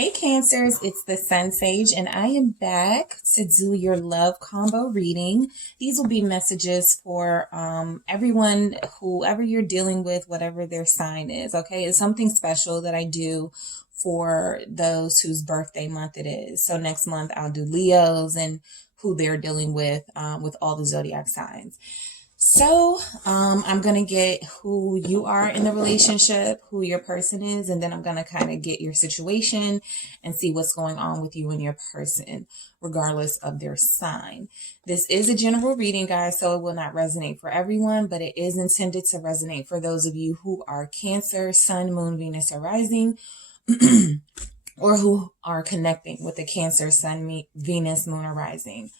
Hey Cancers, it's the Sun Sage and I am back to do your love combo reading. These will be messages for everyone, whoever you're dealing with, whatever their sign is, okay? It's something special that I do for those whose birthday month it is. So next month I'll do Leos and who they're dealing with all the zodiac signs. So, I'm going to get who you are in the relationship, who your person is, and then I'm going to kind of get your situation and see what's going on with you and your person, regardless of their sign. This is a general reading, guys, so it will not resonate for everyone, but it is intended to resonate for those of you who are Cancer, Sun, Moon, Venus, or Rising, or who are connecting with the Cancer, Sun, Venus, Moon, or Rising.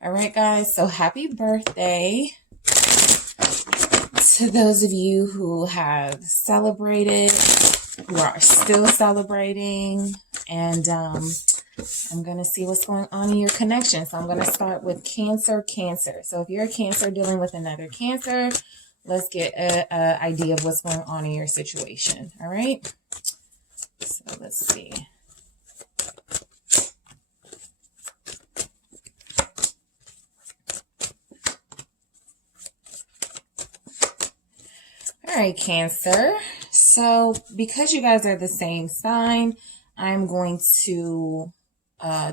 All right, guys, so happy birthday to those of you who have celebrated, who are still celebrating, and I'm going to see what's going on in your connection. So I'm going to start with Cancer. So if you're a Cancer dealing with another Cancer, let's get an idea of what's going on in your situation. All right. So let's see. All right, Cancer. So because you guys are the same sign, I'm going to,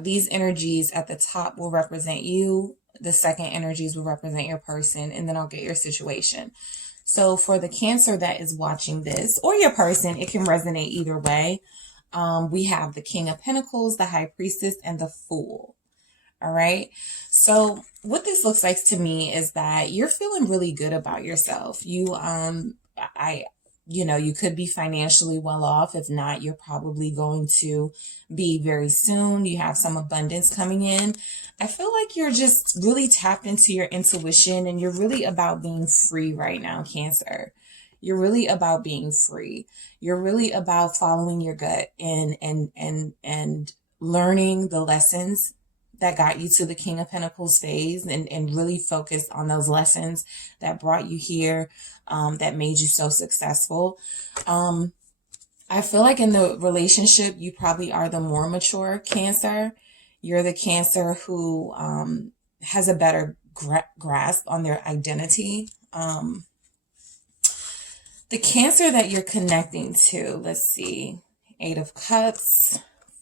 these energies at the top will represent you. The second energies will represent your person, and then I'll get your situation. So for the Cancer that is watching this, or your person, it can resonate either way. We have the King of Pentacles, the High Priestess, and the Fool. All right. So what this looks like to me is that you're feeling really good about yourself. You could be financially well off. If not, you're probably going to be very soon. You have some abundance coming in. I feel like you're just really tapped into your intuition, and you're really about being free right now, Cancer. You're really about being free. You're really about following your gut and learning the lessons that got you to the King of Pentacles phase, and really focus on those lessons that brought you here, that made you so successful. I feel like in the relationship, you probably are the more mature Cancer. You're the Cancer who has a better grasp on their identity. The Cancer that you're connecting to, let's see, 8 of Cups,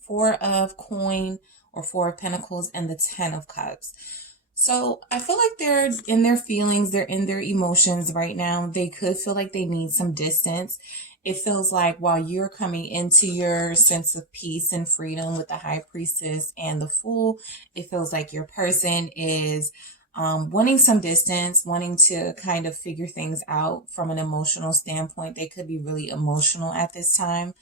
4 of Coin, or 4 of Pentacles, and the 10 of Cups. So I feel like they're in their feelings, they're in their emotions right now. They could feel like they need some distance. It feels like while you're coming into your sense of peace and freedom with the High Priestess and the Fool, it feels like your person is wanting some distance, wanting to kind of figure things out from an emotional standpoint. They could be really emotional at this time,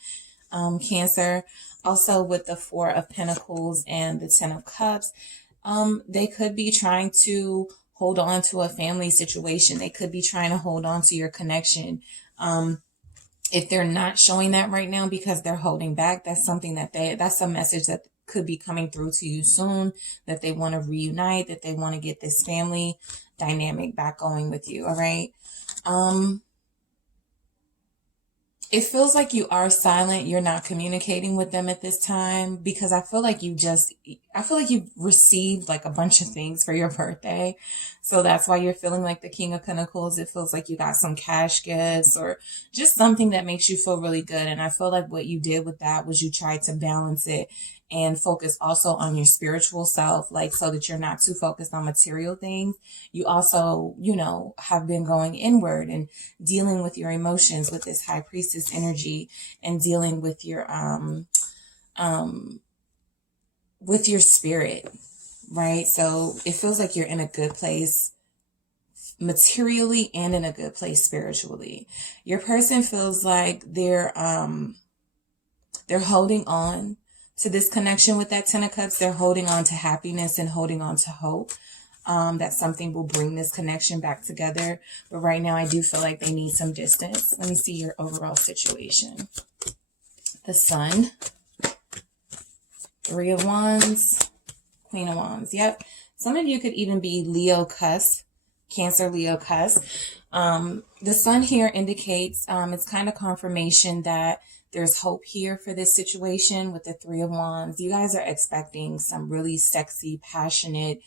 Cancer. Also with the 4 of Pentacles and the 10 of Cups, they could be trying to hold on to a family situation. They could be trying to hold on to your connection. If they're not showing that right now because they're holding back, that's something that's a message that could be coming through to you soon, that they want to reunite, that they want to get this family dynamic back going with you. All right. It feels like you are silent. You're not communicating with them at this time, because I feel like you've received like a bunch of things for your birthday. So that's why you're feeling like the King of Pentacles. It feels like you got some cash gifts or just something that makes you feel really good. And I feel like what you did with that was you tried to balance it and focus also on your spiritual self, like so that you're not too focused on material things. You also, have been going inward and dealing with your emotions with this High Priestess energy, and dealing with your spirit, right? So it feels like you're in a good place materially and in a good place spiritually. Your person feels like they're holding on to this connection with that 10 of Cups. They're holding on to happiness and holding on to hope. That something will bring this connection back together. But right now, I do feel like they need some distance. Let me see your overall situation. The Sun, 3 of Wands, Queen of Wands. Yep. Some of you could even be Leo cusp, Cancer Leo cusp. The Sun here indicates it's kind of confirmation that There's hope here for this situation with the Three of Wands. You guys are expecting some really sexy, passionate,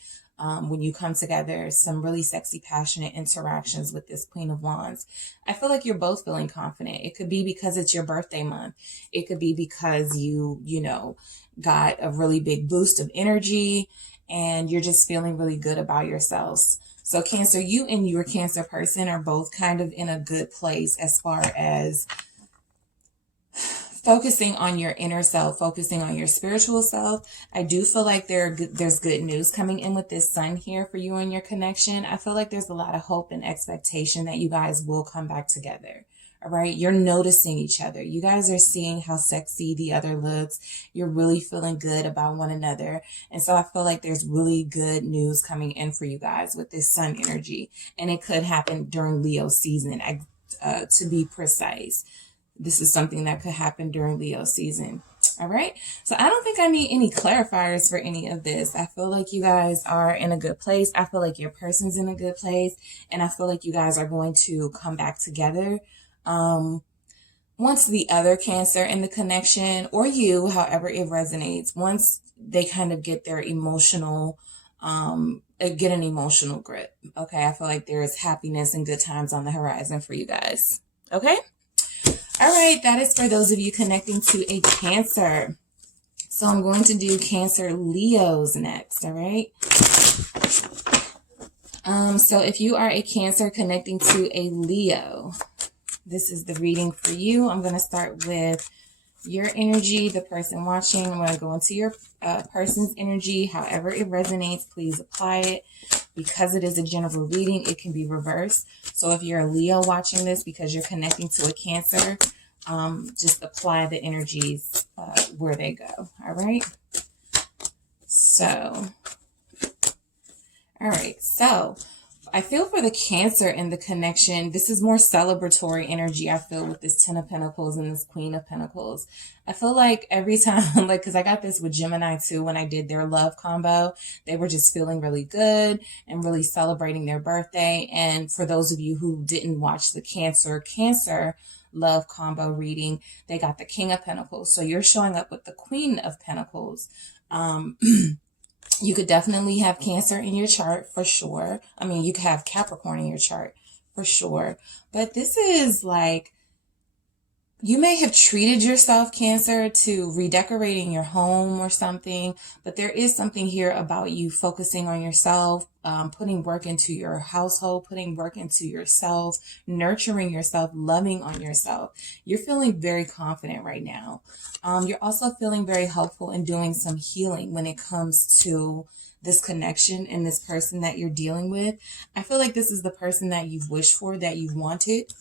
when you come together, some really sexy, passionate interactions with this Queen of Wands. I feel like you're both feeling confident. It could be because it's your birthday month. It could be because you know, got a really big boost of energy and you're just feeling really good about yourselves. So Cancer, you and your Cancer person are both kind of in a good place as far as focusing on your inner self, focusing on your spiritual self. I do feel like there's good news coming in with this Sun here for you and your connection. I feel like there's a lot of hope and expectation that you guys will come back together. All right. You're noticing each other. You guys are seeing how sexy the other looks. You're really feeling good about one another. And so I feel like there's really good news coming in for you guys with this Sun energy. And it could happen during Leo season, to be precise. This is something that could happen during Leo season. All right. So I don't think I need any clarifiers for any of this. I feel like you guys are in a good place. I feel like your person's in a good place. And I feel like you guys are going to come back together. Once the other Cancer in the connection, or you, however it resonates, once they kind of get their emotional, get an emotional grip. Okay. I feel like there is happiness and good times on the horizon for you guys. Okay. All right, that is for those of you connecting to a Cancer. So I'm going to do Cancer Leos next, all right? So if you are a Cancer connecting to a Leo, this is the reading for you. I'm going to start with your energy, the person watching. I'm going to go into your person's energy. However it resonates, please apply it. Because it is a general reading, it can be reversed. So if you're a Leo watching this because you're connecting to a Cancer, just apply the energies where they go. All right. So, all right. So I feel for the Cancer in the connection, this is more celebratory energy. I feel with this Ten of Pentacles and this Queen of Pentacles. I feel like every time, like, because I got this with Gemini too, when I did their love combo, they were just feeling really good and really celebrating their birthday. And for those of you who didn't watch the Cancer love combo reading, they got the King of Pentacles. So you're showing up with the Queen of Pentacles. You could definitely have Cancer in your chart for sure. I mean, you could have Capricorn in your chart for sure. But this is like, you may have treated yourself, Cancer, to redecorating your home or something. But there is something here about you focusing on yourself, putting work into your household, putting work into yourself, nurturing yourself, loving on yourself. You're feeling very confident right now. You're also feeling very hopeful and doing some healing when it comes to this connection and this person that you're dealing with. I feel like this is the person that you've wished for, that you wanted.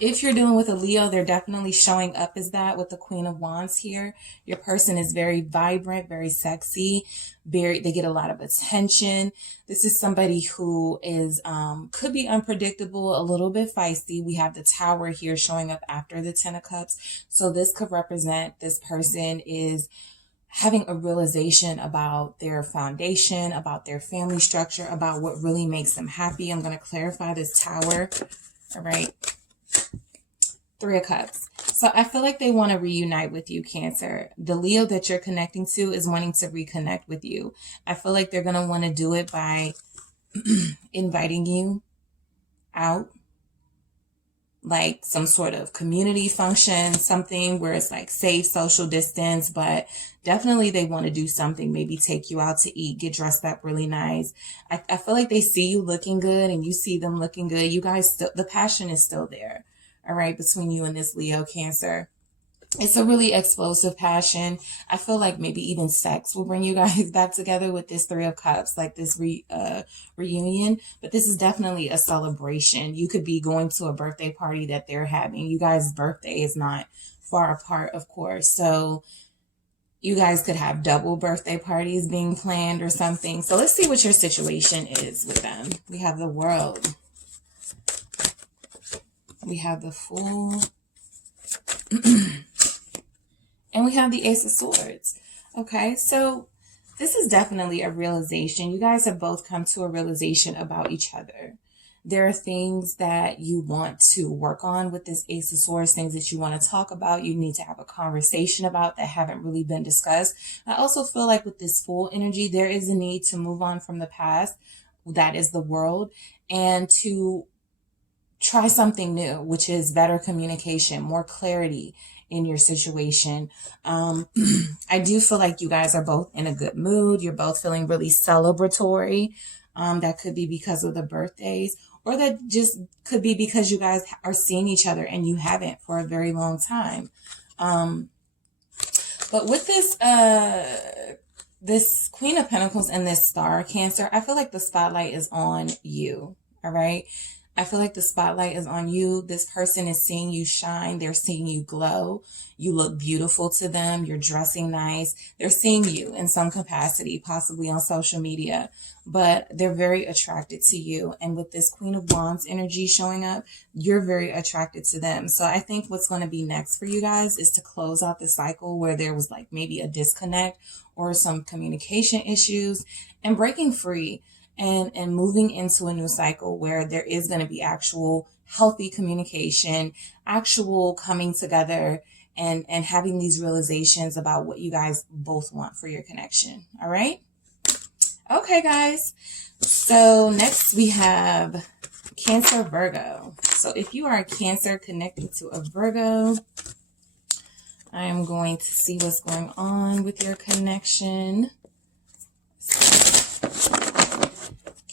If you're dealing with a Leo, they're definitely showing up as that with the Queen of Wands here. Your person is very vibrant, very sexy, they get a lot of attention. This is somebody who is, could be unpredictable, a little bit feisty. We have the Tower here showing up after the Ten of Cups. So this could represent this person is having a realization about their foundation, about their family structure, about what really makes them happy. I'm going to clarify this Tower. All right. Three of Cups. So I feel like they want to reunite with you, Cancer. The Leo that you're connecting to is wanting to reconnect with you. I feel like they're going to want to do it by inviting you out, like some sort of community function, something where it's like safe, social distance, but definitely they want to do something, maybe take you out to eat, get dressed up really nice. I feel like they see you looking good and you see them looking good. You guys, the passion is still there, all right, between you and this Leo, Cancer. It's a really explosive passion. I feel like maybe even sex will bring you guys back together with this Three of Cups, like this reunion. But this is definitely a celebration. You could be going to a birthday party that they're having. You guys' birthday is not far apart, of course. So you guys could have double birthday parties being planned or something. So let's see what your situation is with them. We have the World. We have the Fool. And we have the Ace of Swords. Okay, so this is definitely a realization. You guys have both come to a realization about each other. There are things that you want to work on with this Ace of Swords, things that you want to talk about, you need to have a conversation about that haven't really been discussed. I also feel like with this Fool energy, there is a need to move on from the past, that is the world, and to try something new, which is better communication, more clarity in your situation. I do feel like you guys are both in a good mood. You're both feeling really celebratory. That could be because of the birthdays, or that just could be because you guys are seeing each other and you haven't for a very long time. But with this Queen of Pentacles and this Star, Cancer, I feel like the spotlight is on you. All right. I feel like the spotlight is on you. This person is seeing you shine. They're seeing you glow. You look beautiful to them. You're dressing nice. They're seeing you in some capacity, possibly on social media, but they're very attracted to you. And with this Queen of Wands energy showing up, you're very attracted to them. So I think what's going to be next for you guys is to close out the cycle where there was like maybe a disconnect or some communication issues, and breaking free and moving into a new cycle where there is going to be actual healthy communication, actual coming together, and having these realizations about what you guys both want for your connection. All right. Okay, guys. So next we have Cancer, Virgo. So if you are a Cancer connecting to a Virgo, I am going to see what's going on with your connection.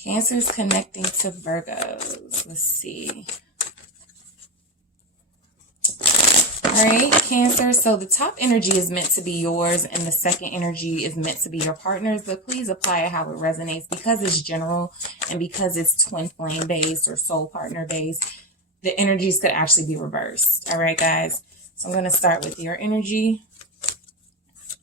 Cancer's connecting to Virgos. Let's see. All right, Cancer. So the top energy is meant to be yours and the second energy is meant to be your partner's, but please apply it how it resonates, because it's general and because it's twin flame based or soul partner based. The energies could actually be reversed. All right, guys. So I'm going to start with your energy.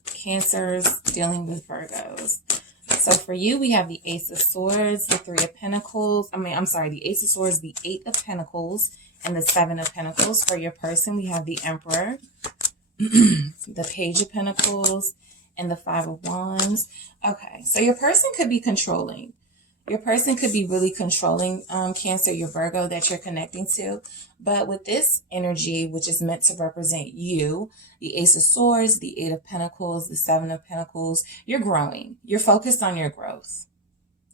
Cancers dealing with Virgos. So for you, we have the Ace of Swords, the Three of Pentacles. The Ace of Swords, the Eight of Pentacles, and the Seven of Pentacles. For your person, we have the Emperor, the Page of Pentacles, and the Five of Wands. Okay, so your person could be controlling. Your person could be really controlling, Cancer, your Virgo that you're connecting to. But with this energy, which is meant to represent you, the Ace of Swords, the Eight of Pentacles, the Seven of Pentacles, you're growing. You're focused on your growth.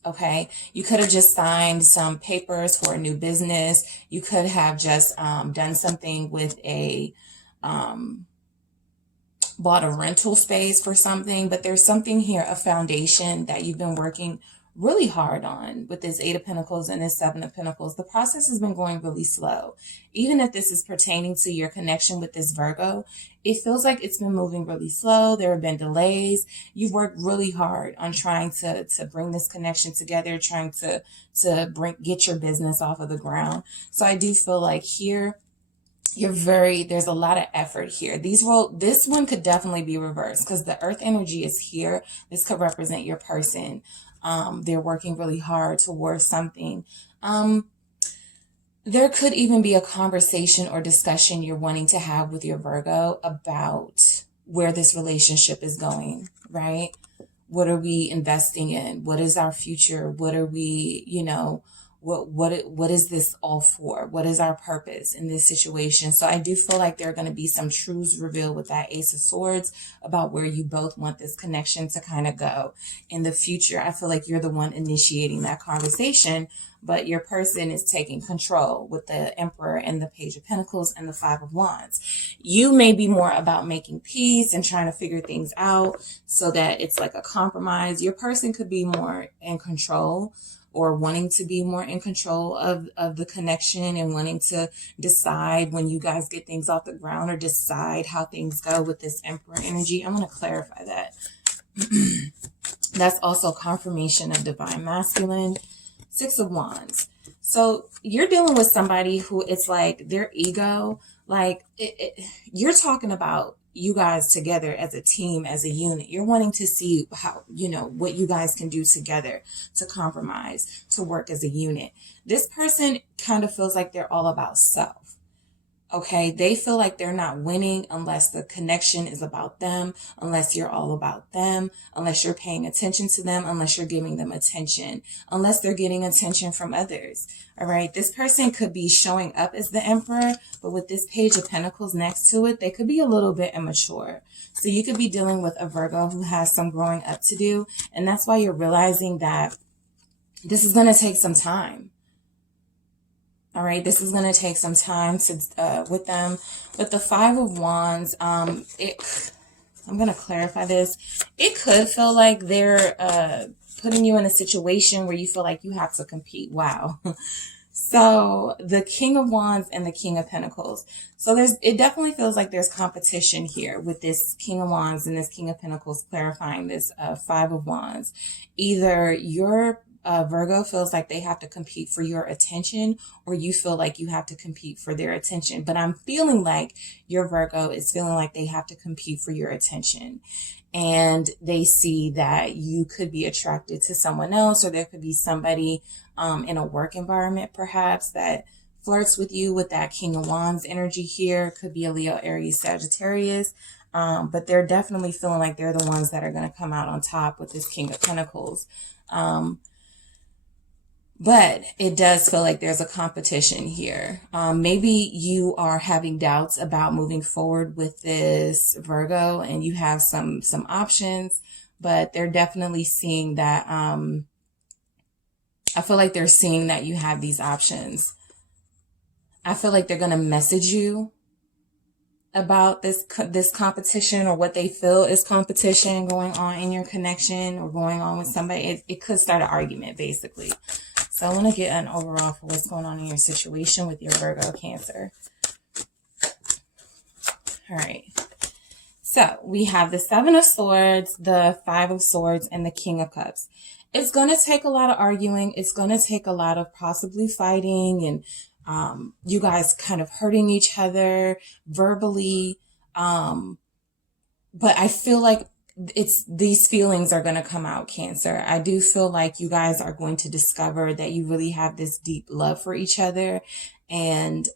Okay. You could have just signed some papers for a new business. You could have just done something with bought a rental space for something. But there's something here, a foundation that you've been working really hard on with this Eight of Pentacles and this Seven of Pentacles. The process has been going really slow. Even if this is pertaining to your connection with this Virgo, it feels like it's been moving really slow. There have been delays. You've worked really hard on trying to bring this connection together, trying to get your business off of the ground. So I do feel like here, there's a lot of effort here. This one could definitely be reversed because the Earth energy is here. This could represent your person. They're working really hard towards something. There could even be a conversation or discussion you're wanting to have with your Virgo about where this relationship is going, right? What are we investing in? What is our future? What are we, what is this all for? What is our purpose in this situation? So I do feel like there are going to be some truths revealed with that Ace of Swords about where you both want this connection to kind of go in the future. I feel like you're the one initiating that conversation, but your person is taking control with the Emperor and the Page of Pentacles and the Five of Wands. You may be more about making peace and trying to figure things out so that it's like a compromise. Your person could be more in control, or wanting to be more in control of the connection and wanting to decide when you guys get things off the ground or decide how things go with this Emperor energy. I'm going to clarify that. That's also confirmation of Divine Masculine. Six of Wands. So you're dealing with somebody who it's like their ego, like you're talking about you guys together as a team, as a unit. You're wanting to see how, what you guys can do together to compromise, to work as a unit. This person kind of feels like they're all about self. Okay, they feel like they're not winning unless the connection is about them, unless you're all about them, unless you're paying attention to them, unless you're giving them attention, unless they're getting attention from others. All right, this person could be showing up as the Emperor, but with this Page of Pentacles next to it, they could be a little bit immature. So you could be dealing with a Virgo who has some growing up to do, and that's why you're realizing that this is going to take some time. All right, this is going to take some time to with them. With the Five of Wands, I'm going to clarify this. It could feel like they're putting you in a situation where you feel like you have to compete. Wow. So the King of Wands and the King of Pentacles. So it definitely feels like there's competition here with this King of Wands and this King of Pentacles clarifying this Five of Wands. Either your Virgo feels like they have to compete for your attention, or you feel like you have to compete for their attention. But I'm feeling like your Virgo is feeling like they have to compete for your attention. And they see that you could be attracted to someone else, or there could be somebody in a work environment perhaps that flirts with you with that King of Wands energy here. Could be a Leo, Aries, Sagittarius. But they're definitely feeling like they're the ones that are going to come out on top with this King of Pentacles. But it does feel like there's a competition here. Maybe you are having doubts about moving forward with this Virgo and you have some options, but they're definitely seeing that. I feel like they're seeing that you have these options. I feel like they're going to message you about this competition, or what they feel is competition going on in your connection or going on with somebody. It could start an argument, basically. So I want to get an overall for what's going on in your situation with your Virgo Cancer. All right. So we have the Seven of Swords, the Five of Swords, and the King of Cups. It's going to take a lot of arguing. It's going to take a lot of possibly fighting and you guys kind of hurting each other verbally. But I feel like these feelings are going to come out, Cancer. I do feel like you guys are going to discover that you really have this deep love for each other. And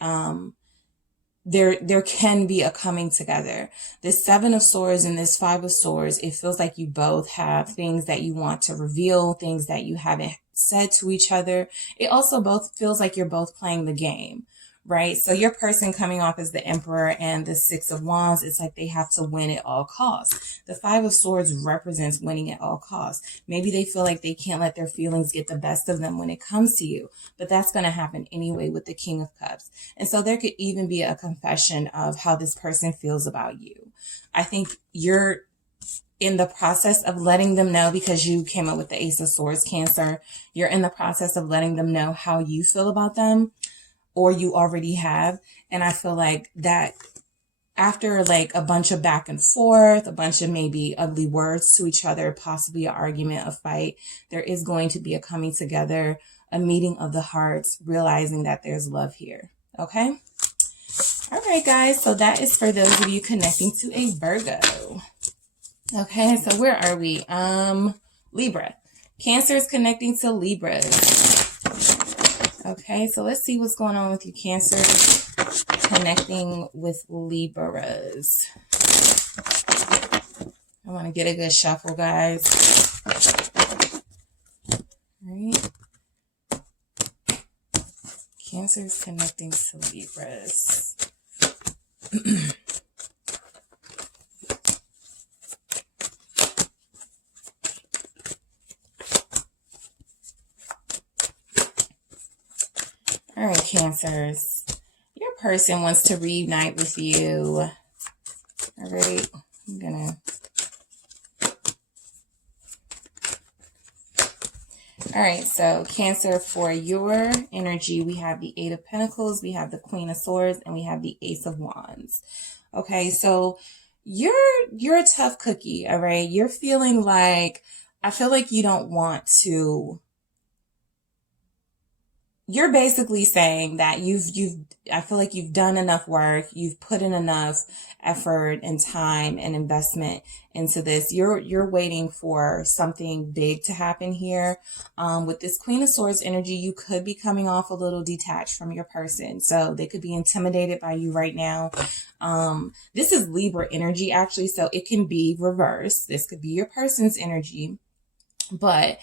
there can be a coming together. This Seven of Swords and this Five of Swords, it feels like you both have things that you want to reveal, things that you haven't said to each other. It also both feels like you're both playing the game, right? So your person coming off as the Emperor and the Six of Wands, it's like they have to win at all costs. The Five of Swords represents winning at all costs. Maybe they feel like they can't let their feelings get the best of them when it comes to you, but that's going to happen anyway with the King of Cups. And so there could even be a confession of how this person feels about you. I think you're in the process of letting them know, because you came up with the Ace of Swords, Cancer. You're in the process of letting them know how you feel about them, or you already have. And I feel like that after like a bunch of back and forth, a bunch of maybe ugly words to each other, possibly an argument, a fight, there is going to be a coming together, a meeting of the hearts, realizing that there's love here. Okay. All right, guys. So that is for those of you connecting to a Virgo. Okay. So where are we? Libra. Cancer is connecting to Libras. Okay, so let's see what's going on with you, Cancer, connecting with Libras. I want to get a good shuffle, guys. All right. Cancer is connecting to Libras. All right, Cancers. Your person wants to reunite with you. All right, I'm gonna. All right, so Cancer, for your energy, we have the Eight of Pentacles, we have the Queen of Swords, and we have the Ace of Wands. Okay, so you're a tough cookie. All right, you're feeling like, I feel like you don't want to you're basically saying that I feel like you've done enough work, you've put in enough effort and time and investment into this. You're waiting for something big to happen here. With this Queen of Swords energy, you could be coming off a little detached from your person. So they could be intimidated by you right now. This is Libra energy, actually, so it can be reversed. This could be your person's energy, but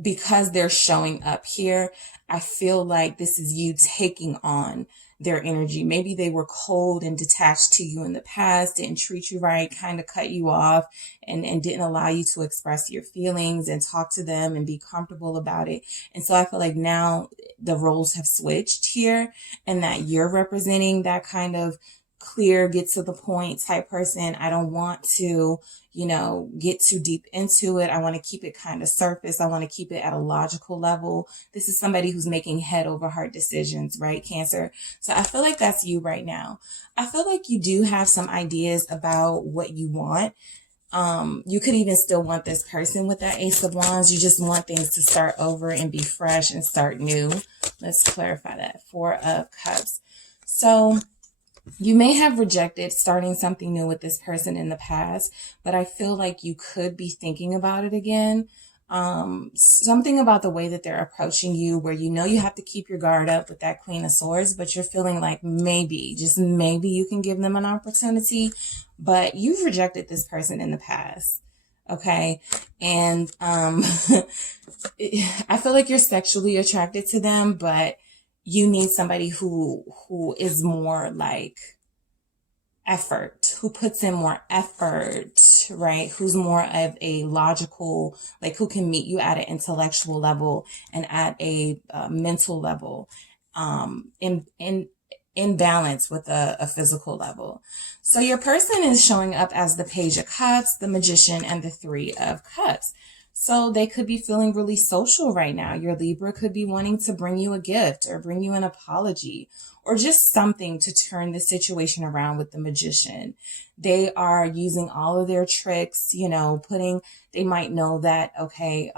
because they're showing up here, I feel like this is you taking on their energy. Maybe they were cold and detached to you in the past, didn't treat you right, kind of cut you off, and didn't allow you to express your feelings and talk to them and be comfortable about it. And so I feel like now the roles have switched here, and that you're representing that kind of clear, get to the point type person. I don't want to, get too deep into it. I want to keep it kind of surface. I want to keep it at a logical level. This is somebody who's making head over heart decisions, right, Cancer? So I feel like that's you right now. I feel like you do have some ideas about what you want. You could even still want this person with that Ace of Wands. You just want things to start over and be fresh and start new. Let's clarify that. Four of Cups. So you may have rejected starting something new with this person in the past, but I feel like you could be thinking about it again. Something about the way that they're approaching you, where you have to keep your guard up with that Queen of Swords, but you're feeling like maybe, just maybe, you can give them an opportunity, but you've rejected this person in the past. Okay. And, I feel like you're sexually attracted to them, but you need somebody who is more like effort, who puts in more effort, right? Who's more of a logical, like who can meet you at an intellectual level and at a mental level, in balance with a physical level. So your person is showing up as the Page of Cups, the Magician, and the Three of Cups. So they could be feeling really social right now. Your Libra could be wanting to bring you a gift or bring you an apology or just something to turn the situation around with the Magician. They are using all of their tricks, they might know that, okay,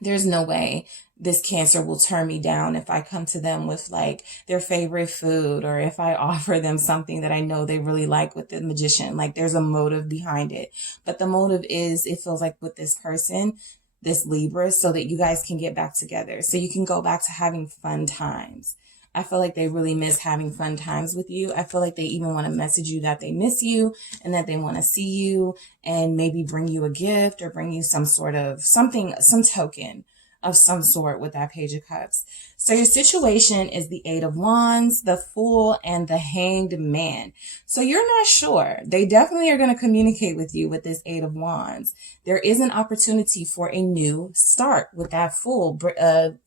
there's no way this Cancer will turn me down if I come to them with like their favorite food, or if I offer them something that I know they really like with the Magician. Like there's a motive behind it. But the motive is, it feels like with this person, this Libra, so that you guys can get back together. So you can go back to having fun times. I feel like they really miss having fun times with you. I feel like they even want to message you that they miss you and that they want to see you and maybe bring you a gift or bring you some sort of something, some token of some sort with that Page of Cups. So your situation is the Eight of Wands, the Fool, and the Hanged Man. So you're not sure. They definitely are going to communicate with you with this Eight of Wands. There is an opportunity for a new start with that Fool,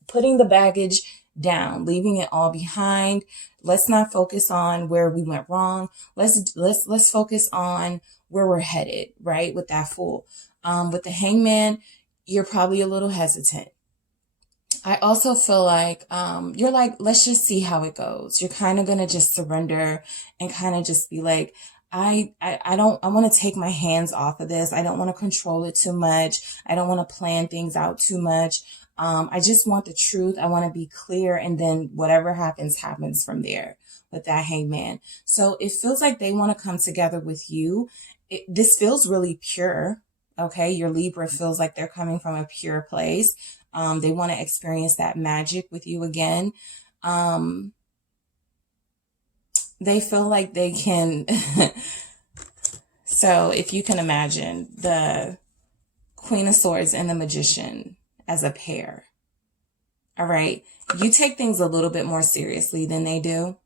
putting the baggage down, leaving it all behind. Let's not focus on where we went wrong. Let's focus on where we're headed, right? With that Fool. With the Hangman, you're probably a little hesitant. I also feel like you're like, let's just see how it goes. You're kind of going to just surrender and kind of just be like, I want to take my hands off of this. I don't want to control it too much. I don't want to plan things out too much. I just want the truth. I want to be clear. And then whatever happens from there with that Hangman. So it feels like they want to come together with you. This feels really pure. Okay. Your Libra feels like they're coming from a pure place. They want to experience that magic with you again. They feel like they can. So if you can imagine the Queen of Swords and the Magician as a pair. All right. You take things a little bit more seriously than they do.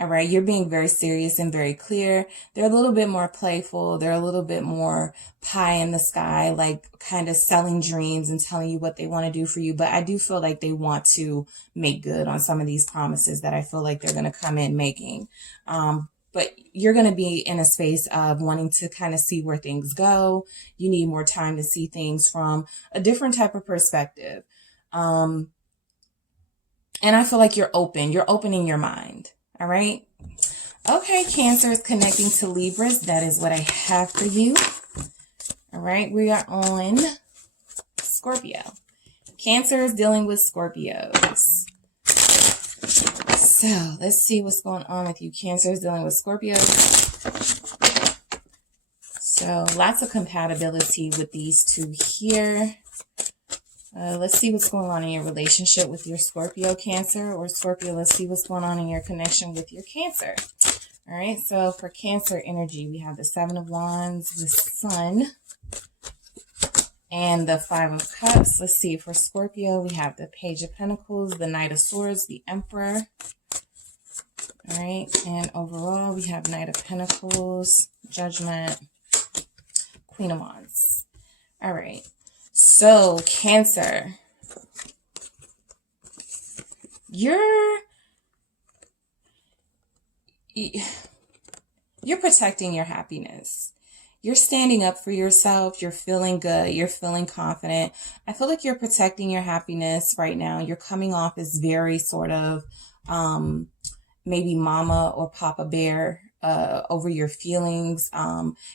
All right. You're being very serious and very clear. They're a little bit more playful. They're a little bit more pie in the sky, like kind of selling dreams and telling you what they want to do for you. But I do feel like they want to make good on some of these promises that I feel like they're going to come in making. But you're going to be in a space of wanting to kind of see where things go. You need more time to see things from a different type of perspective. And I feel like you're opening your mind. All right. Okay. Cancer is connecting to Libras. That is what I have for you. All right. We are on Scorpio. Cancer is dealing with Scorpios. So let's see what's going on with you. Cancer is dealing with Scorpios. So lots of compatibility with these two here. Let's see what's going on in your relationship with your Scorpio, Cancer, or Scorpio. Let's see what's going on in your connection with your Cancer. All right. So for Cancer energy, we have the Seven of Wands, the Sun, and the Five of Cups. Let's see. For Scorpio, we have the Page of Pentacles, the Knight of Swords, the Emperor. All right. And overall, we have Knight of Pentacles, Judgment, Queen of Wands. All right. So, Cancer, you're protecting your happiness. You're standing up for yourself. You're feeling good. You're feeling confident. I feel like you're protecting your happiness right now. You're coming off as very sort of maybe mama or papa bear over your feelings.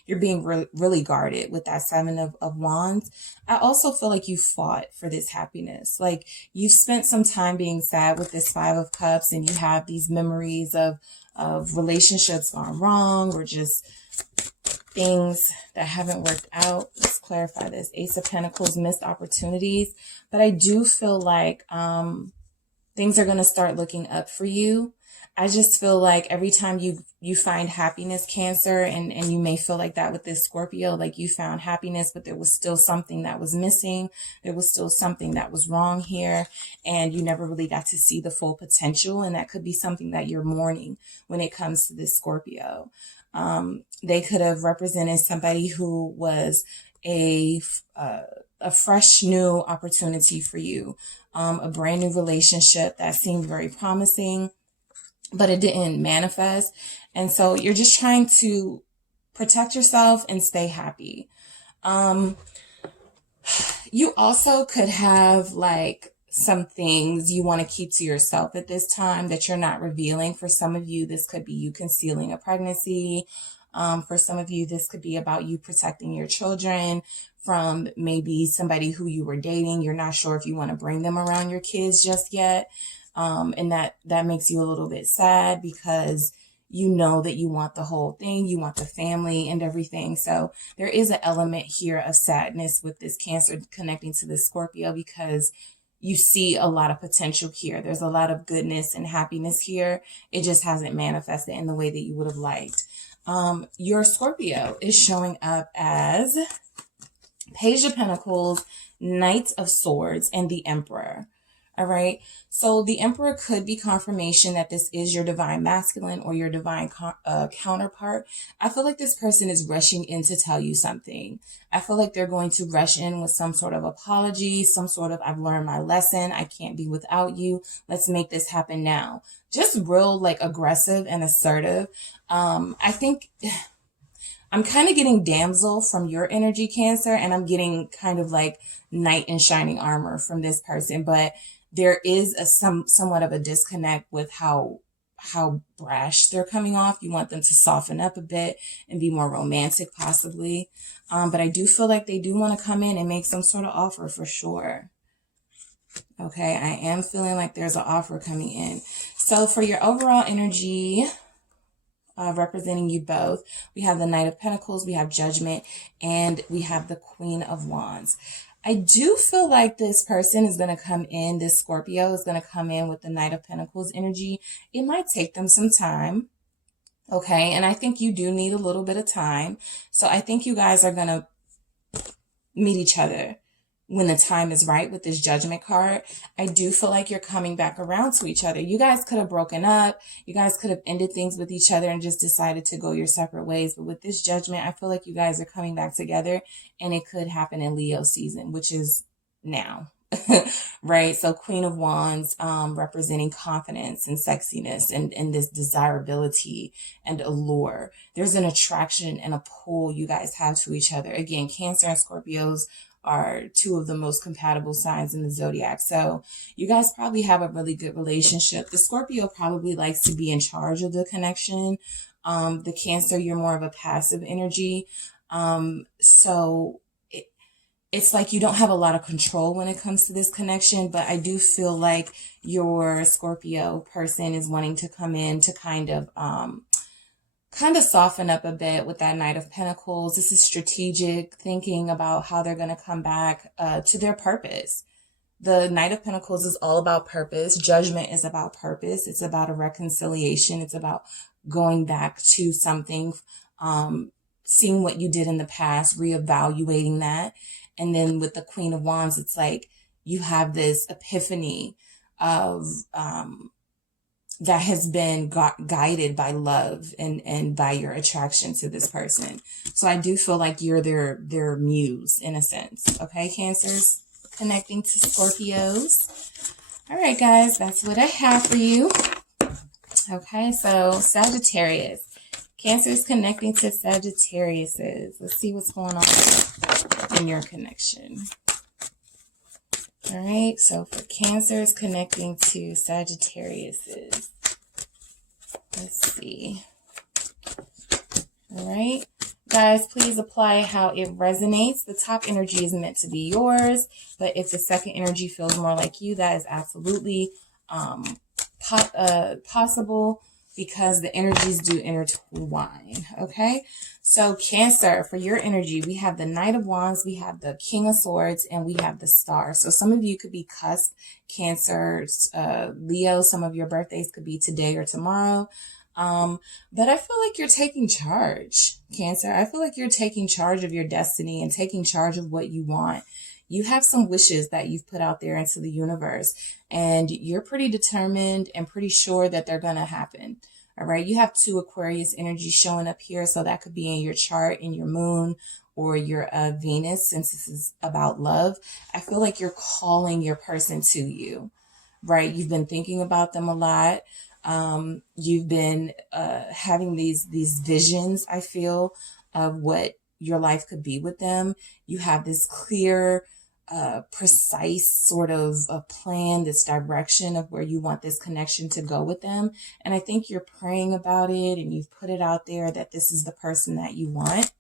You're being really guarded with that Seven of Wands. I also feel like you fought for this happiness. Like you've spent some time being sad with this Five of Cups, and you have these memories of relationships gone wrong or just things that haven't worked out. Let's clarify this. Ace of Pentacles, missed opportunities. But I do feel like things are going to start looking up for you. I just feel like every time you find happiness, Cancer, and you may feel like that with this Scorpio, like you found happiness, but there was still something that was missing. There was still something that was wrong here, and you never really got to see the full potential. And that could be something that you're mourning when it comes to this Scorpio. They could have represented somebody who was a fresh new opportunity for you, a brand new relationship that seemed very promising, but it didn't manifest. And so you're just trying to protect yourself and stay happy. You also could have like some things you want to keep to yourself at this time that you're not revealing. For some of you, this could be you concealing a pregnancy. For some of you, this could be about you protecting your children from maybe somebody who you were dating. You're not sure if you want to bring them around your kids just yet. And that makes you a little bit sad because you know that you want the whole thing. You want the family and everything. So there is an element here of sadness with this Cancer connecting to this Scorpio because you see a lot of potential here. There's a lot of goodness and happiness here. It just hasn't manifested in the way that you would have liked. Your Scorpio is showing up as Page of Pentacles, Knight of Swords, and the Emperor. All right. So the Emperor could be confirmation that this is your divine masculine or your divine counterpart. I feel like this person is rushing in to tell you something. I feel like they're going to rush in with some sort of apology, some sort of, I've learned my lesson. I can't be without you. Let's make this happen now. Just real like aggressive and assertive. I think I'm kind of getting damsel from your energy, Cancer, and I'm getting kind of like knight in shining armor from this person. But there is somewhat of a disconnect with how brash they're coming off. You want them to soften up a bit and be more romantic possibly. But I do feel like they do want to come in and make some sort of offer for sure. Okay, I am feeling like there's an offer coming in. So for your overall energy, representing you both, we have the Knight of Pentacles, we have Judgment, and we have the Queen of Wands. I do feel like this person is going to come in, this Scorpio is going to come in with the Knight of Pentacles energy. It might take them some time. Okay. And I think you do need a little bit of time. So I think you guys are going to meet each other when the time is right with this Judgment card. I do feel like you're coming back around to each other. You guys could have broken up. You guys could have ended things with each other and just decided to go your separate ways. But with this Judgment, I feel like you guys are coming back together, and it could happen in Leo season, which is now. Right? So Queen of Wands, representing confidence and sexiness and this desirability and allure. There's an attraction and a pull you guys have to each other. Again, Cancer and Scorpios are two of the most compatible signs in the zodiac. So you guys probably have a really good relationship. The Scorpio probably likes to be in charge of the connection. The Cancer, you're more of a passive energy. So it's like you don't have a lot of control when it comes to this connection, but I do feel like your Scorpio person is wanting to come in to kind of soften up a bit with that Knight of Pentacles. This is strategic thinking about how they're going to come back to their purpose. The Knight of Pentacles is all about purpose. Judgment is about purpose. It's about a reconciliation. It's about going back to something, seeing what you did in the past, reevaluating that. And then with the Queen of Wands, it's like you have this epiphany of that has been guided by love and by your attraction to this person. So I do feel like you're their muse in a sense. Okay, Cancers connecting to Scorpios. All right, guys, that's what I have for you. Okay, so Sagittarius. Cancers connecting to Sagittariuses. Let's see what's going on in your connection. All right, so for Cancers connecting to Sagittariuses. Let's see. All right. Guys, please apply how it resonates. The top energy is meant to be yours, but if the second energy feels more like you, that is absolutely possible, because the energies do intertwine. Okay, so Cancer, for your energy, we have the Knight of Wands, we have the King of Swords, and we have the Star. So some of you could be cusp Cancers, Leo. Some of your birthdays could be today or tomorrow. But I feel like you're taking charge, Cancer. I feel like you're taking charge of your destiny and taking charge of what you want. You have some wishes that you've put out there into the universe, and you're pretty determined and pretty sure that they're going to happen. All right. You have 2 Aquarius energy showing up here. So that could be in your chart, in your moon, or your Venus, since this is about love. I feel like you're calling your person to you, right? You've been thinking about them a lot. You've been having these visions, I feel, of what your life could be with them. You have this clear, precise sort of a plan, this direction of where you want this connection to go with them. And I think you're praying about it and you've put it out there that this is the person that you want.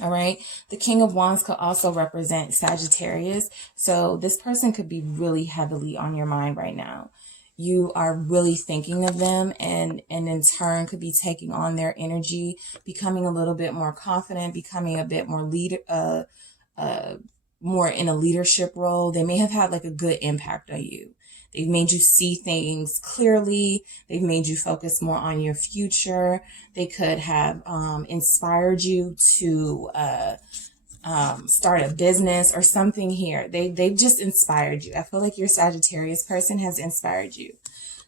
All right. The King of Wands could also represent Sagittarius. So this person could be really heavily on your mind right now. You are really thinking of them, and in turn could be taking on their energy, becoming a little bit more confident, becoming a bit more more in a leadership role. They may have had like a good impact on you. They've made you see things clearly. They've made you focus more on your future. They could have inspired you to start a business or something here. They've just inspired you. I feel like your Sagittarius person has inspired you.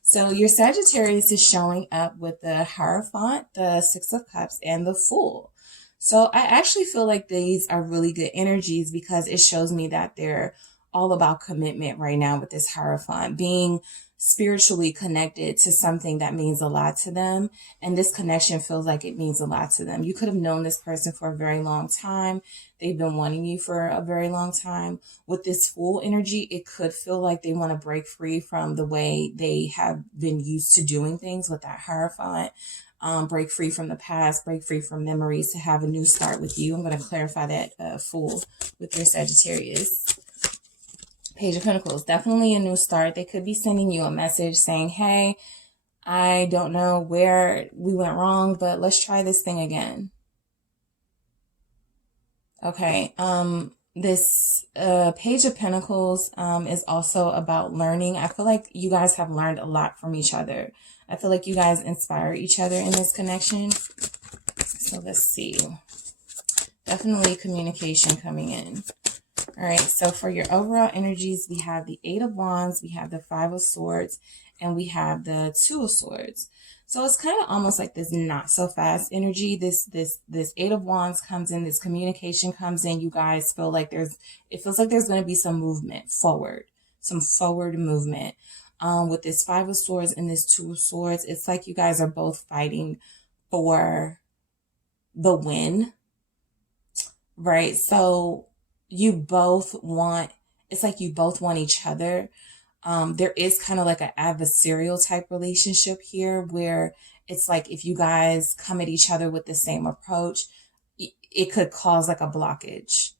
So your Sagittarius is showing up with the Hierophant, the 6 of Cups, and the Fool. So I actually feel like these are really good energies, because it shows me that they're all about commitment right now with this Hierophant, being spiritually connected to something that means a lot to them. And this connection feels like it means a lot to them. You could have known this person for a very long time. They've been wanting you for a very long time. With this Fool energy, it could feel like they want to break free from the way they have been used to doing things with that Hierophant. Break free from the past, break free from memories to have a new start with you. I'm going to clarify that Fool with your Sagittarius. Page of Pentacles, definitely a new start. They could be sending you a message saying, hey, I don't know where we went wrong, but let's try this thing again. Okay. This Page of Pentacles is also about learning. I feel like you guys have learned a lot from each other. I feel like you guys inspire each other in this connection. So let's see. Definitely communication coming in. All right, so for your overall energies, we have the 8 of Wands, we have the 5 of Swords, and we have the 2 of Swords. So it's kind of almost like this not so fast energy. This 8 of Wands comes in, this communication comes in. You guys feel like it feels like there's going to be some movement forward, some forward movement. With this 5 of Swords and this 2 of Swords, it's like you guys are both fighting for the win, right? So you both want, it's like you both want each other. There is kind of like an adversarial type relationship here, where it's like if you guys come at each other with the same approach, it could cause like a blockage.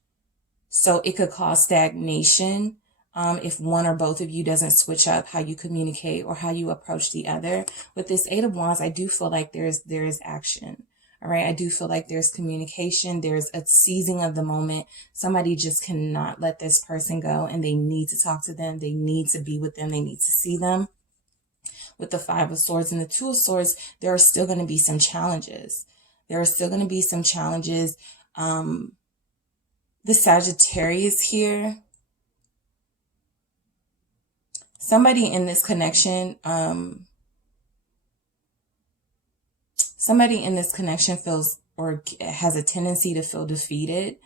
So it could cause stagnation if one or both of you doesn't switch up how you communicate or how you approach the other. With this Eight of Wands, I do feel like there is action. All right. I do feel like there's communication. There's a seizing of the moment. Somebody just cannot let this person go, and they need to talk to them. They need to be with them. They need to see them. With the Five of Swords and the Two of Swords, there are still going to be some challenges. There are still going to be some challenges. The Sagittarius here. Somebody in this connection, feels or has a tendency to feel defeated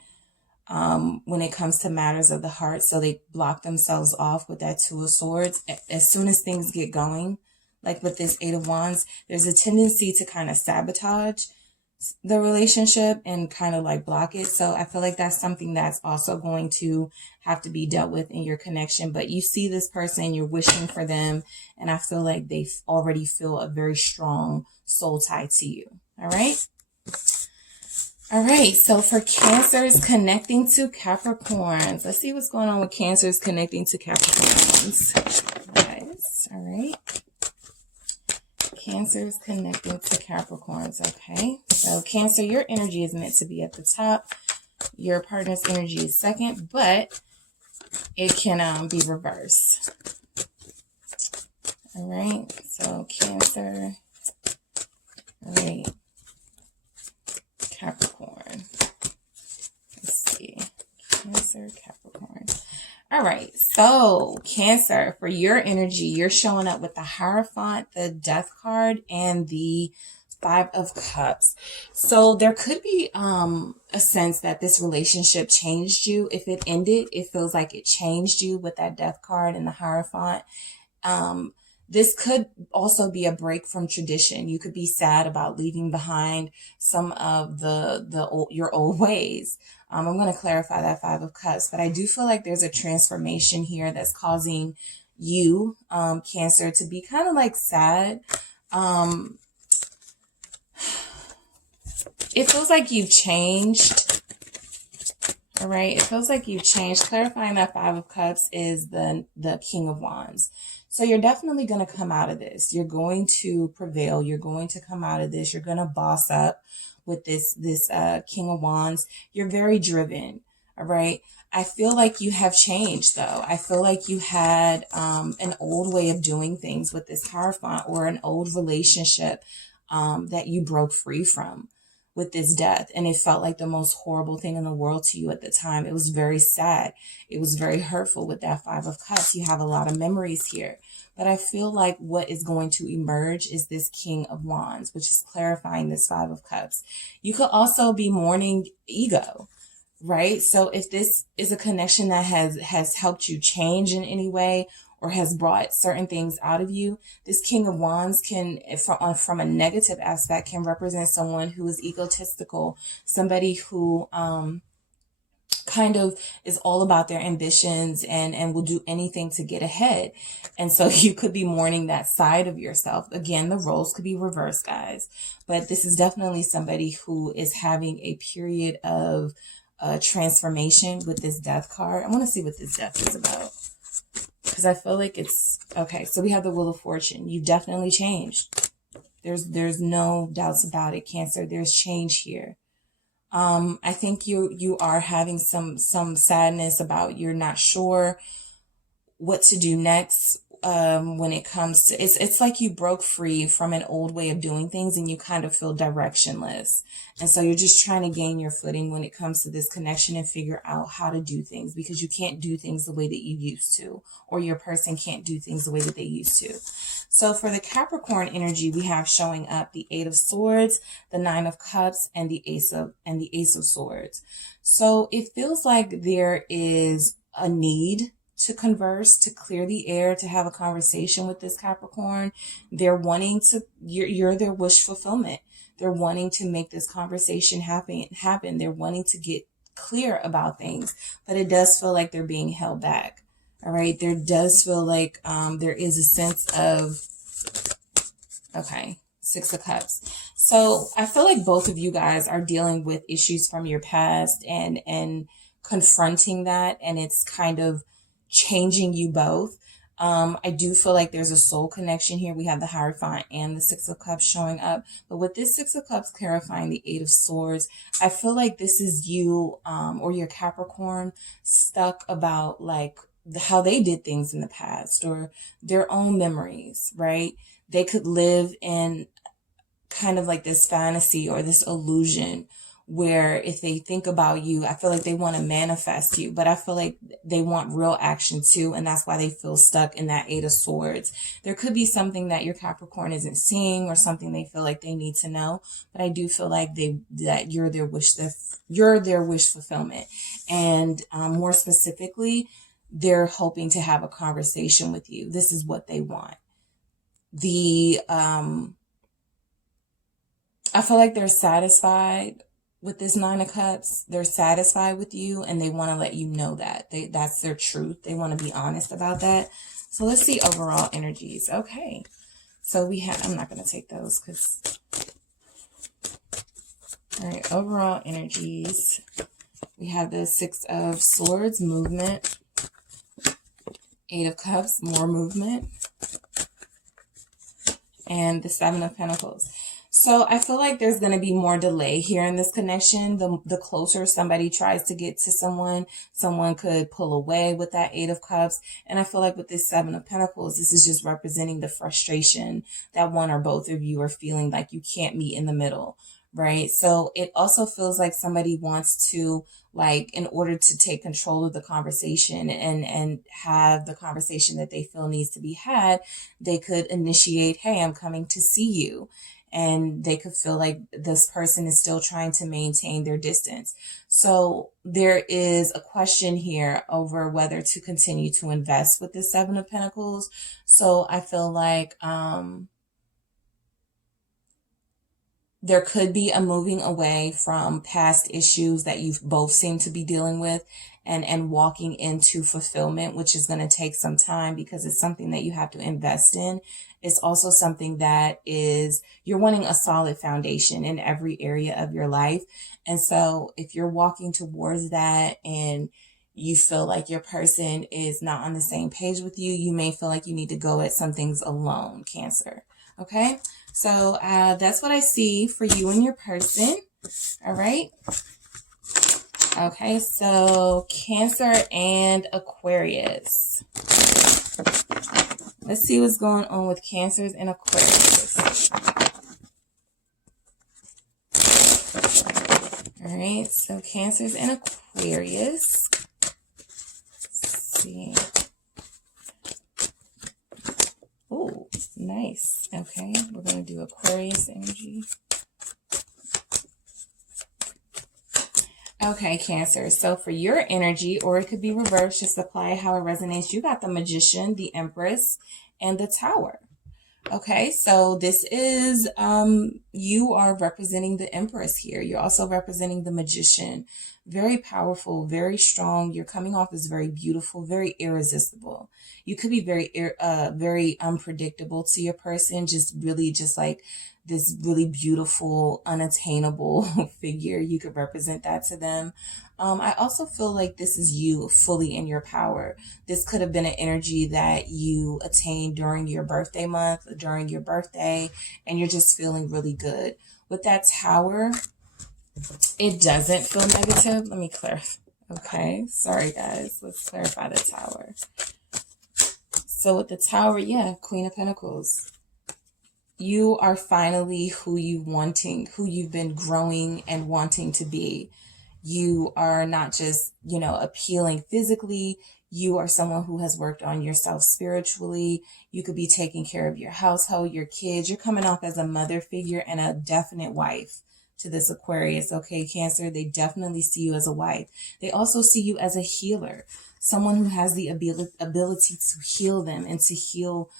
when it comes to matters of the heart. So they block themselves off with that Two of Swords. As soon as things get going, like with this Eight of Wands, there's a tendency to kind of sabotage the relationship and kind of like block it. So I feel like that's something that's also going to have to be dealt with in your connection. But you see this person, you're wishing for them, and I feel like they already feel a very strong soul tie to you. All right. All right. So for Cancers connecting to Capricorns, let's see what's going on with Cancers connecting to Capricorns. Guys. All right. Cancers connecting to Capricorns. Okay. So Cancer, your energy is meant to be at the top. Your partner's energy is second, but it can be reversed. All right. So Cancer. All right. Capricorn. Let's see. Cancer, Capricorn. All right. So Cancer, for your energy, you're showing up with the Hierophant, the Death card, and the Five of Cups. So there could be a sense that this relationship changed you. If it ended, it feels like it changed you with that Death card and the Hierophant. This could also be a break from tradition. You could be sad about leaving behind some of your old ways. I'm going to clarify that Five of Cups, but I do feel like there's a transformation here that's causing you, Cancer, to be kind of like sad. It feels like you've changed. All right. It feels like you've changed. Clarifying that Five of Cups is the King of Wands. So you're definitely going to come out of this. You're going to prevail. You're going to come out of this. You're going to boss up with this King of Wands. You're very driven. All right. I feel like you have changed though. I feel like you had an old way of doing things with this Hierophant, or an old relationship that you broke free from with this death. And it felt like the most horrible thing in the world to you at the time. It was very sad. It was very hurtful with that Five of Cups. You have a lot of memories here. But I feel like what is going to emerge is this King of Wands, which is clarifying this Five of Cups. You could also be mourning ego, right? So if this is a connection that has helped you change in any way, or has brought certain things out of you, this King of Wands can, from a negative aspect, can represent someone who is egotistical, somebody who kind of is all about their ambitions and will do anything to get ahead. And so you could be mourning that side of yourself. Again, the roles could be reversed, guys. But this is definitely somebody who is having a period of transformation with this Death card. I want to see what this Death is about, because I feel like it's okay. So we have the Wheel of Fortune. You've definitely changed. There's no doubts about it, Cancer. There's change here. I think you are having some sadness about, you're not sure what to do next. When it comes to, it's like you broke free from an old way of doing things and you kind of feel directionless. And so you're just trying to gain your footing when it comes to this connection and figure out how to do things, because you can't do things the way that you used to, or your person can't do things the way that they used to. So for the Capricorn energy, we have showing up the Eight of Swords, the Nine of Cups, and the Ace of Swords. So it feels like there is a need to converse, to clear the air, to have a conversation with this Capricorn. They're wanting to, you're their wish fulfillment. They're wanting to make this conversation happen. They're wanting to get clear about things, but it does feel like they're being held back. All right. There does feel like there is a sense of, okay, Six of Cups. So I feel like both of you guys are dealing with issues from your past and confronting that, and it's kind of changing you both. I do feel like there's a soul connection here. We have the Hierophant and the Six of Cups showing up. But with this Six of Cups clarifying the Eight of Swords, I feel like this is you or your Capricorn stuck about like how they did things in the past or their own memories, right? They could live in kind of like this fantasy or this illusion where if they think about you, I feel like they want to manifest you, but I feel like they want real action too. And that's why they feel stuck in that Eight of Swords. There could be something that your Capricorn isn't seeing or something they feel like they need to know. But I do feel like that you're their wish fulfillment. And more specifically, they're hoping to have a conversation with you. This is what they want. I feel like they're satisfied with this Nine of Cups. They're satisfied with you and they want to let you know that. That's their truth. They want to be honest about that. So let's see overall energies. Okay. So we have, I'm not going to take those because, all right, overall energies. We have the Six of Swords, movement. Eight of Cups, more movement. And the Seven of Pentacles. So I feel like there's going to be more delay here in this connection. The closer somebody tries to get to someone could pull away with that Eight of Cups. And I feel like with this Seven of Pentacles, this is just representing the frustration that one or both of you are feeling like you can't meet in the middle, right? So it also feels like somebody wants to, like, in order to take control of the conversation and have the conversation that they feel needs to be had, they could initiate, hey, I'm coming to see you. And they could feel like this person is still trying to maintain their distance. So there is a question here over whether to continue to invest with the Seven of Pentacles. So I feel like there could be a moving away from past issues that you've both seem to be dealing with and walking into fulfillment, which is going to take some time because it's something that you have to invest in. It's also something that is, you're wanting a solid foundation in every area of your life. And so if you're walking towards that and you feel like your person is not on the same page with you, you may feel like you need to go at some things alone, Cancer. Okay, so that's what I see for you and your person. All right. Okay, so Cancer and Aquarius. Let's see what's going on with Cancers and Aquarius. All right, so Cancers and Aquarius. Let's see. Oh, nice. Okay, we're going to do Aquarius energy. Okay, Cancer. So for your energy, or it could be reversed, just apply how it resonates. You got the Magician, the Empress, and the Tower. Okay, so this is, you are representing the Empress here. You're also representing the Magician. Very powerful, very strong. You're coming off as very beautiful, very irresistible. You could be very unpredictable to your person, just really just like this really beautiful, unattainable figure. You could represent that to them. I also feel like this is you fully in your power. This could have been an energy that you attained during your birthday month, during your birthday, and you're just feeling really good. With that Tower, it doesn't feel negative. Let me clarify. Okay, sorry guys. Let's clarify the Tower. So with the Tower, yeah, Queen of Pentacles. You are finally who you've been growing and wanting to be. You are not just, appealing physically. You are someone who has worked on yourself spiritually. You could be taking care of your household, your kids. You're coming off as a mother figure and a definite wife to this Aquarius. Okay, Cancer, they definitely see you as a wife. They also see you as a healer, someone who has the ability to heal them and to heal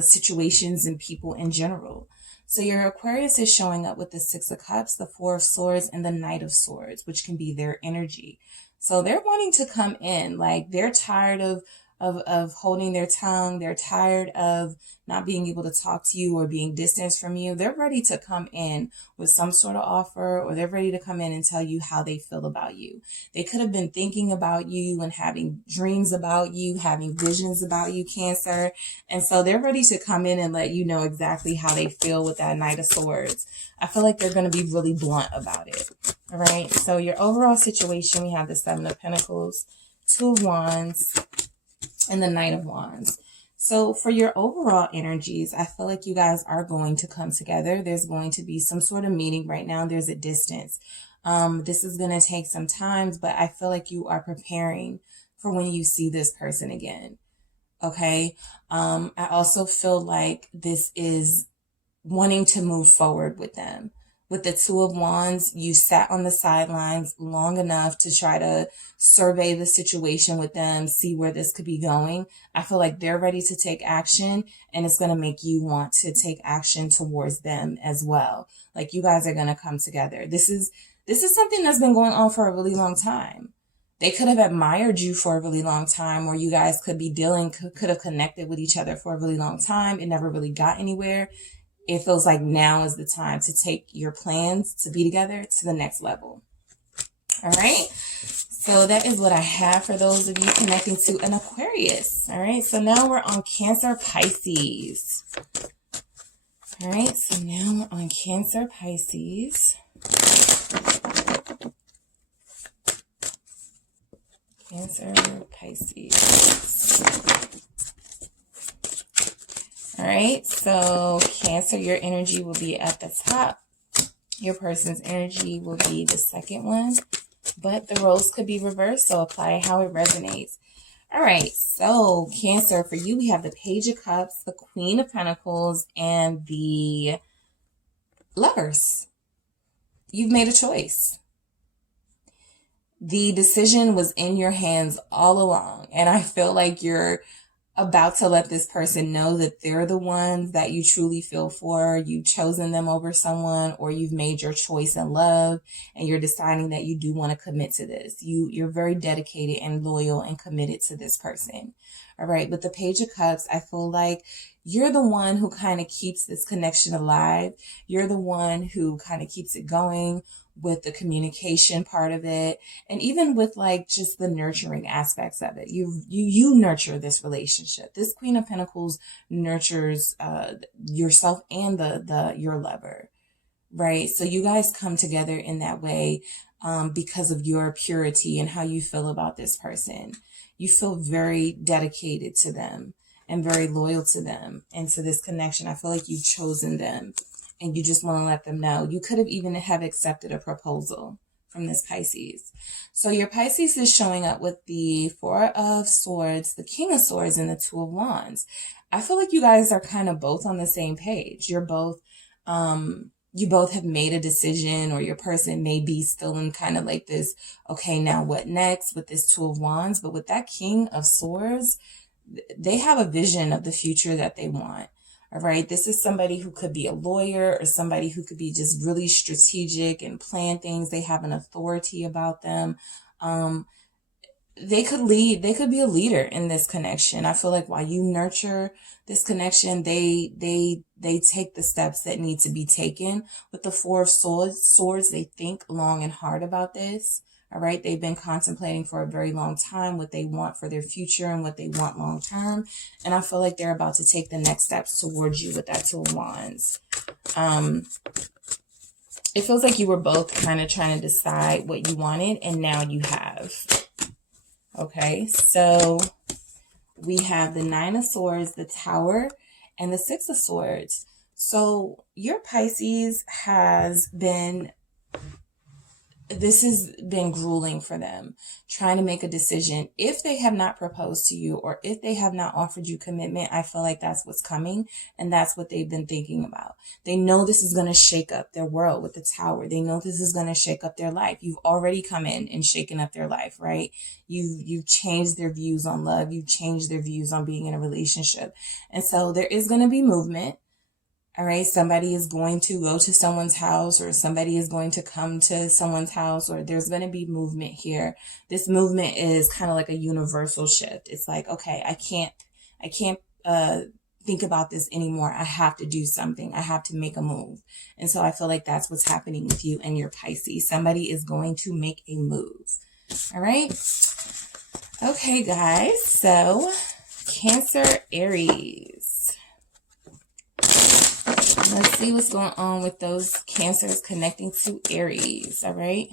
situations and people in general. So your Aquarius is showing up with the Six of Cups, the Four of Swords, and the Knight of Swords, which can be their energy. So they're wanting to come in, like they're tired of of holding their tongue. They're tired of not being able to talk to you or being distanced from you. They're ready to come in with some sort of offer, or they're ready to come in and tell you how they feel about you. They could have been thinking about you and having dreams about you, having visions about you, Cancer. And so they're ready to come in and let you know exactly how they feel with that Knight of Swords. I feel like they're going to be really blunt about it. All right. So your overall situation, we have the Seven of Pentacles, Two of Wands, and the Knight of Wands. So for your overall energies, I feel like you guys are going to come together. There's going to be some sort of meeting right now. There's a distance. This is going to take some time, but I feel like you are preparing for when you see this person again. Okay. I also feel like this is wanting to move forward with them. With the Two of Wands, you sat on the sidelines long enough to try to survey the situation with them, see where this could be going. I feel like they're ready to take action, and it's going to make you want to take action towards them as well. Like, you guys are going to come together. This is something that's been going on for a really long time. They could have admired you for a really long time, or you guys could have connected with each other for a really long time. It never really got anywhere. It feels like now is the time to take your plans to be together to the next level. All right. So that is what I have for those of you connecting to an Aquarius. All right. So now we're on Cancer, Pisces. All right. So now we're on Cancer, Pisces. Cancer, Pisces. All right, so Cancer, your energy will be at the top. Your person's energy will be the second one, but the roles could be reversed, so apply how it resonates. All right, so Cancer, for you, we have the Page of Cups, the Queen of Pentacles, and the Lovers. You've made a choice. The decision was in your hands all along, and I feel like you're about to let this person know that they're the ones that you truly feel for. You've chosen them over someone, or you've made your choice in love, and you're deciding that you do want to commit to this. You're very dedicated and loyal and committed to this person. All right. But the Page of Cups, I feel like you're the one who kind of keeps this connection alive. You're the one who kind of keeps it going with the communication part of it, and even with like just the nurturing aspects of it. You nurture this relationship. This Queen of Pentacles nurtures yourself and your lover, right? So you guys come together in that way because of your purity and how you feel about this person. You feel very dedicated to them and very loyal to them and to this connection. I feel like you've chosen them, and you just want to let them know. You could have even have accepted a proposal from this Pisces. So your Pisces is showing up with the Four of Swords, the King of Swords, and the Two of Wands. I feel like you guys are kind of both on the same page. You both have made a decision, or your person may be still in kind of like this, okay, now what next with this Two of Wands? But with that King of Swords, they have a vision of the future that they want. All right. This is somebody who could be a lawyer, or somebody who could be just really strategic and plan things. They have an authority about them. They could lead. They could be a leader in this connection. I feel like while you nurture this connection, they take the steps that need to be taken. With the Four of Swords, they think long and hard about this. All right. They've been contemplating for a very long time what they want for their future and what they want long term. And I feel like they're about to take the next steps towards you with that Two of Wands. It feels like you were both kind of trying to decide what you wanted, and now you have. Okay. So we have the Nine of Swords, the Tower, and the Six of Swords. So your Pisces this has been grueling for them, trying to make a decision. If they have not proposed to you, or if they have not offered you commitment, I feel like that's what's coming, and that's what they've been thinking about. They know this is going to shake up their world with the Tower. They know this is going to shake up their life. You've already come in and shaken up their life, right? You've changed their views on love. You've changed their views on being in a relationship. And so there is going to be movement. All right, somebody is going to go to someone's house, or somebody is going to come to someone's house, or there's going to be movement here. This movement is kind of like a universal shift. It's like, okay, I can't think about this anymore. I have to do something. I have to make a move. And so I feel like that's what's happening with you and your Pisces. Somebody is going to make a move. All right. Okay, guys. So Cancer, Aries. Let's see what's going on with those Cancers connecting to Aries. All right.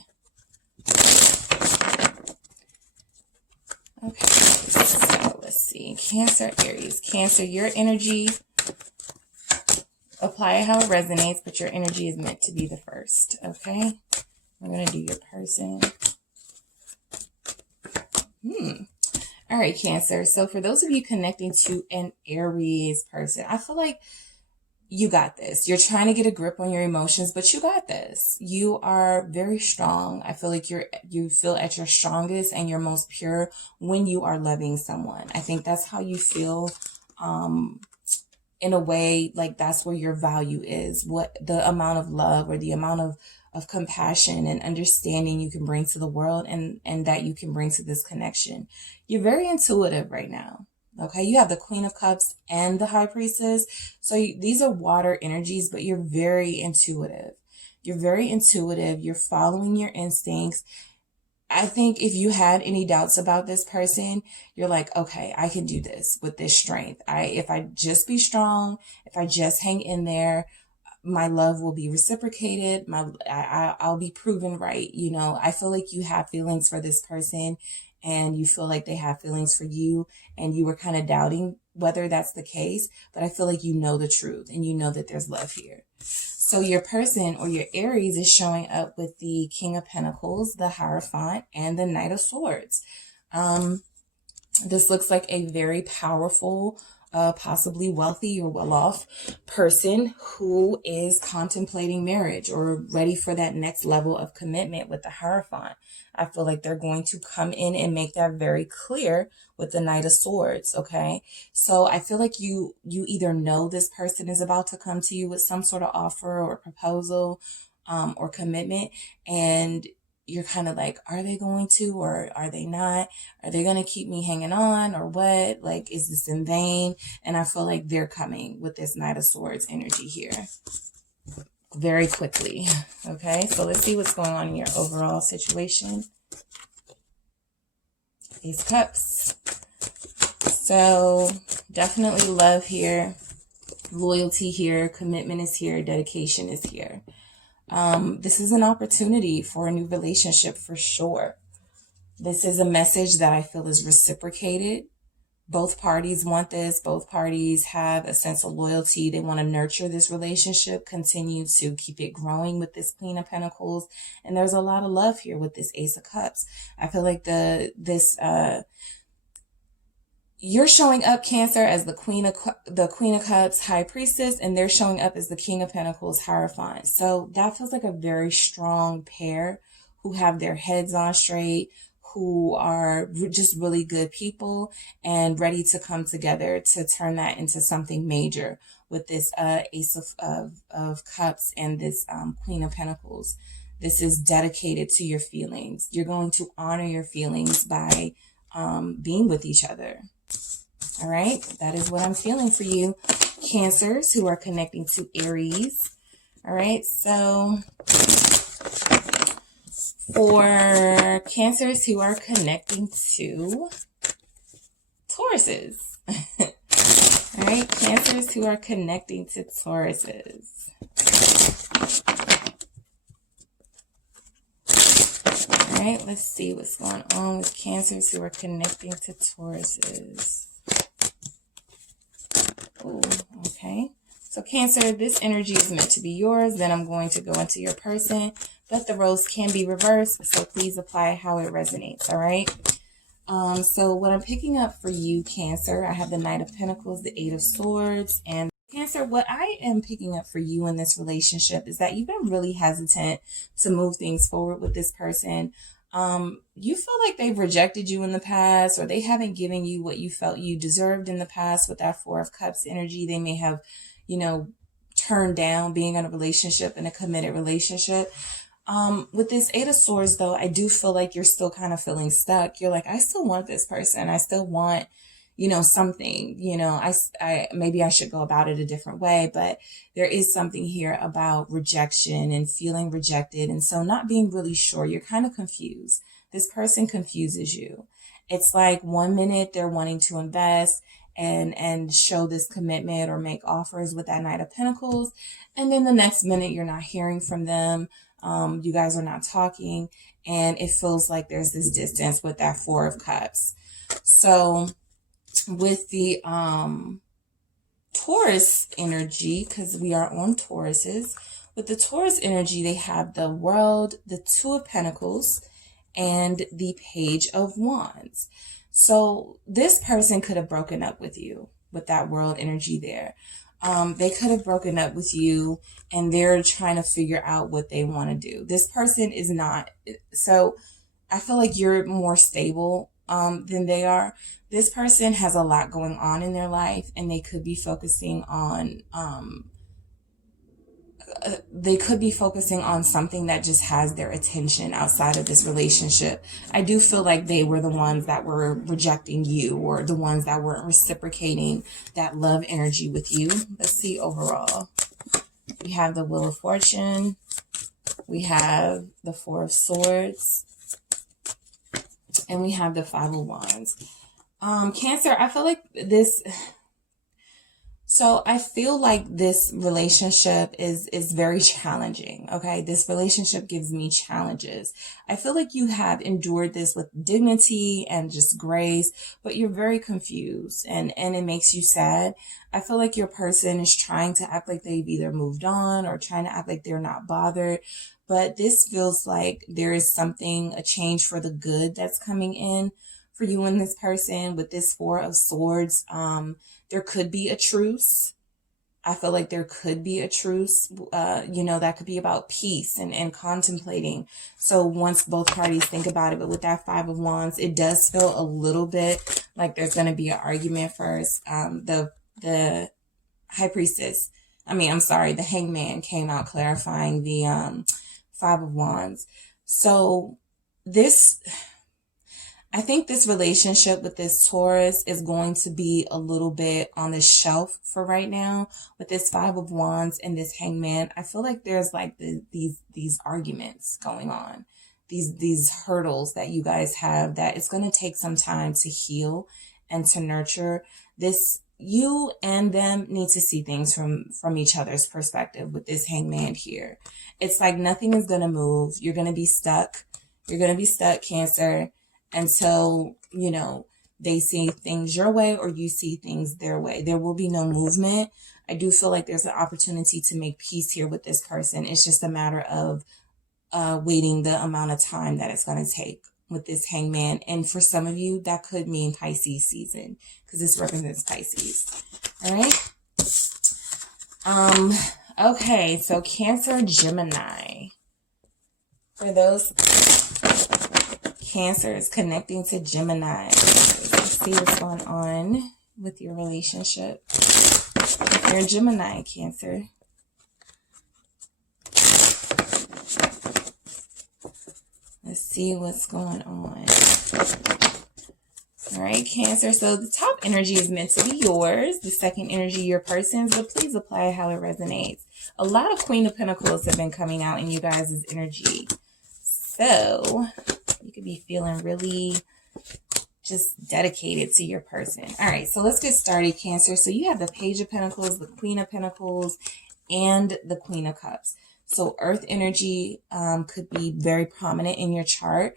Okay, so let's see. Cancer, Aries. Cancer, your energy, apply it how it resonates, but your energy is meant to be the first, okay? We're going to do your person. All right, Cancer. So for those of you connecting to an Aries person, I feel like you got this. You're trying to get a grip on your emotions, but you got this. You are very strong. I feel like you feel at your strongest and your most pure when you are loving someone. I think that's how you feel, in a way, like that's where your value is. What the amount of love or the amount of compassion and understanding you can bring to the world and that you can bring to this connection. You're very intuitive right now. Okay, you have the Queen of Cups and the High Priestess. So these are water energies, but you're very intuitive. You're very intuitive. You're following your instincts. I think if you had any doubts about this person, you're like, okay, I can do this with this strength. If I just be strong, if I just hang in there, my love will be reciprocated. I'll be proven right. You know, I feel like you have feelings for this person, and you feel like they have feelings for you, and you were kind of doubting whether that's the case, but I feel like you know the truth and you know that there's love here. So your person or your Aries is showing up with the King of Pentacles, the Hierophant, and the Knight of Swords. This looks like a very powerful, possibly wealthy or well-off person who is contemplating marriage or ready for that next level of commitment with the Hierophant. I feel like they're going to come in and make that very clear with the Knight of Swords, okay? So I feel like you either know this person is about to come to you with some sort of offer or proposal, or commitment, and you're kind of like, are they going to, or are they not? Are they going to keep me hanging on, or what? Like, is this in vain? And I feel like they're coming with this Knight of Swords energy here very quickly. Okay, so let's see what's going on in your overall situation. Ace of Cups. So definitely love here, loyalty here, commitment is here, dedication is here. This is an opportunity for a new relationship for sure. This is a message that I feel is reciprocated. Both parties want this. Both parties have a sense of loyalty. They want to nurture this relationship, continue to keep it growing with this Queen of Pentacles. And there's a lot of love here with this Ace of Cups. I feel like you're showing up, Cancer, as the Queen of Cups, High Priestess, and they're showing up as the King of Pentacles, Hierophant. So that feels like a very strong pair who have their heads on straight, who are just really good people and ready to come together to turn that into something major with this Ace of Cups and this Queen of Pentacles. This is dedicated to your feelings. You're going to honor your feelings by being with each other. All right, that is what I'm feeling for you, Cancers who are connecting to Aries. All right, so for Cancers who are connecting to Tauruses. All right, Cancers who are connecting to Tauruses. All right, let's see what's going on with Cancers who are connecting to Tauruses. Ooh, okay. So Cancer, this energy is meant to be yours. Then I'm going to go into your person, but the roles can be reversed. So please apply how it resonates. All right. So what I'm picking up for you, Cancer, I have the Knight of Pentacles, the Eight of Swords, and Cancer, what I am picking up for you in this relationship is that you've been really hesitant to move things forward with this person. You feel like they've rejected you in the past, or they haven't given you what you felt you deserved in the past with that Four of Cups energy. They may have, turn down being in a relationship, in a committed relationship. With this Eight of Swords, though, I do feel like you're still kind of feeling stuck. You're like, I still want this person. I still want, something, maybe I should go about it a different way, but there is something here about rejection and feeling rejected. And so not being really sure, you're kind of confused. This person confuses you. It's like 1 minute they're wanting to invest and show this commitment or make offers with that Knight of Pentacles. And then the next minute you're not hearing from them. You guys are not talking, and it feels like there's this distance with that Four of Cups. So with the Taurus energy, because we are on Tauruses, with the Taurus energy, they have the World, the Two of Pentacles, and the Page of Wands. So this person could have broken up with you with that World energy there. They could have broken up with you and they're trying to figure out what they want to do. This person is not. So I feel like you're more stable than they are. This person has a lot going on in their life, and they could be focusing on something that just has their attention outside of this relationship. I do feel like they were the ones that were rejecting you, or the ones that weren't reciprocating that love energy with you. Let's see overall. We have the Wheel of Fortune. We have the Four of Swords. And we have the Five of Wands. Cancer, I feel like this... So I feel like this relationship is very challenging. Okay. This relationship gives me challenges. I feel like you have endured this with dignity and just grace, but you're very confused and it makes you sad. I feel like your person is trying to act like they've either moved on or trying to act like they're not bothered. But this feels like there is something, a change for the good that's coming in for you and this person. With this Four of Swords, there could be a truce. I feel like there could be a truce, that could be about peace and contemplating. So once both parties think about it, but with that Five of Wands, it does feel a little bit like there's going to be an argument first. The High Priestess, the Hangman came out clarifying the Five of Wands. So I think this relationship with this Taurus is going to be a little bit on the shelf for right now. With this Five of Wands and this Hangman, I feel like there's like these arguments going on, these hurdles that you guys have that it's going to take some time to heal and to nurture. This, you and them need to see things from each other's perspective. With this Hangman here, it's like nothing is going to move. You're going to be stuck. You're going to be stuck, Cancer, until, they see things your way or you see things their way. There will be no movement. I do feel like there's an opportunity to make peace here with this person. It's just a matter of waiting the amount of time that it's going to take with this Hangman. And for some of you, that could mean Pisces season, because this represents Pisces. All right. Okay, so Cancer, Gemini. For those Cancers connecting to Gemini, let's see what's going on with your relationship. If you're a Gemini, Cancer. Let's see what's going on. All right, Cancer. So the top energy is meant to be yours. The second energy, your person's, but please apply how it resonates. A lot of Queen of Pentacles have been coming out in you guys' energy. So you could be feeling really just dedicated to your person. All right, so let's get started, Cancer. So you have the Page of Pentacles, the Queen of Pentacles, and the Queen of Cups. So earth energy could be very prominent in your chart.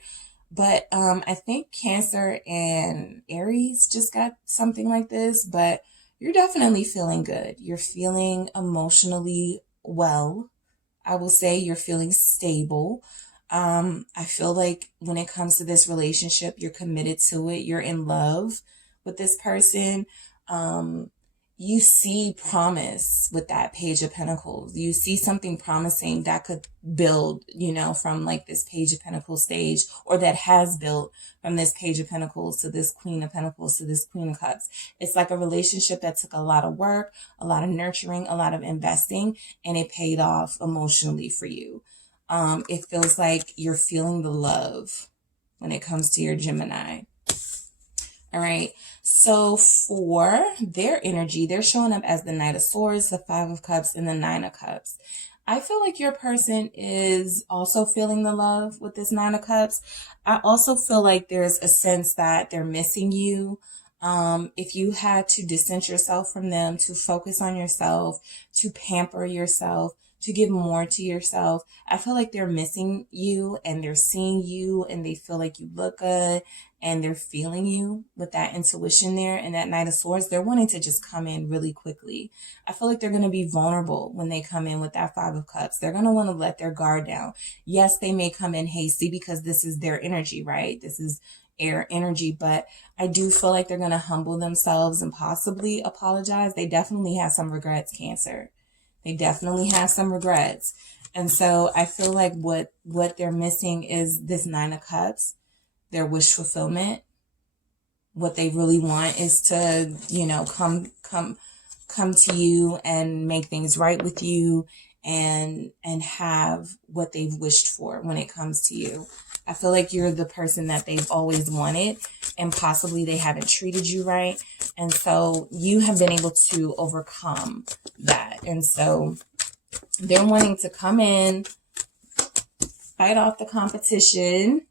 But I think Cancer and Aries just got something like this. But you're definitely feeling good. You're feeling emotionally well. I will say you're feeling stable. I feel like when it comes to this relationship, you're committed to it. You're in love with this person. you see promise with that Page of Pentacles. You see something promising that could build, you know, from like this Page of Pentacles stage, or that has built from this Page of Pentacles to this Queen of Pentacles to this Queen of Cups. It's like a relationship that took a lot of work, a lot of nurturing, a lot of investing, and it paid off emotionally for you. It feels like you're feeling the love when it comes to your Gemini. All right. So for their energy, they're showing up as the Knight of Swords, the Five of Cups, and the Nine of Cups. I feel like your person is also feeling the love with this Nine of Cups. I also feel like there's a sense that they're missing you. If you had to distance yourself from them, to focus on yourself, to pamper yourself, to give more to yourself, I feel like they're missing you, and they're seeing you, and they feel like you look good, and they're feeling you with that intuition there. And that Knight of Swords, they're wanting to just come in really quickly. I feel like they're going to be vulnerable when they come in with that Five of Cups. They're going to want to let their guard down. Yes, they may come in hasty because this is their energy, right? This is air energy, but I do feel like they're going to humble themselves and possibly apologize. They definitely have some regrets, Cancer. They definitely have some regrets. And so I feel like what they're missing is this Nine of Cups, their wish fulfillment. What they really want is to, you know, come to you and make things right with you, and have what they've wished for when it comes to you. I feel like you're the person that they've always wanted, and possibly they haven't treated you right. And so you have been able to overcome that. And so they're wanting to come in, fight off the competition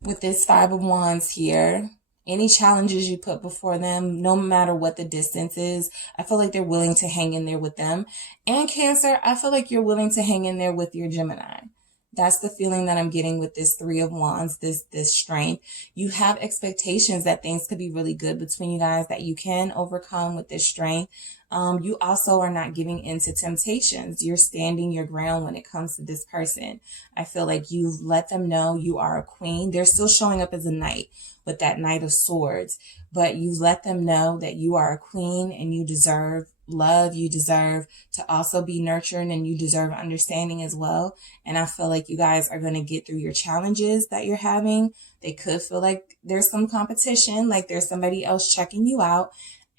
with this Five of Wands here. Any challenges you put before them, no matter what the distance is, I feel like they're willing to hang in there with them. And Cancer, I feel like you're willing to hang in there with your Gemini. That's the feeling that I'm getting with this Three of Wands, this strength. You have expectations that things could be really good between you guys, that you can overcome with this strength. You also are not giving in to temptations. You're standing your ground when it comes to this person. I feel like you've let them know you are a queen. They're still showing up as a knight with that Knight of Swords, but you let them know that you are a queen and you deserve love. You deserve to also be nurtured, and you deserve understanding as well. And I feel like you guys are going to get through your challenges that you're having. They could feel like there's some competition, like there's somebody else checking you out,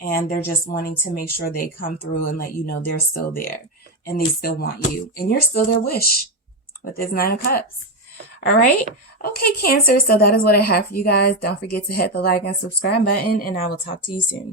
and they're just wanting to make sure they come through and let you know they're still there and they still want you, and you're still their wish with this Nine of Cups. All right. Okay, Cancer. So that is what I have for you guys. Don't forget to hit the like and subscribe button, and I will talk to you soon.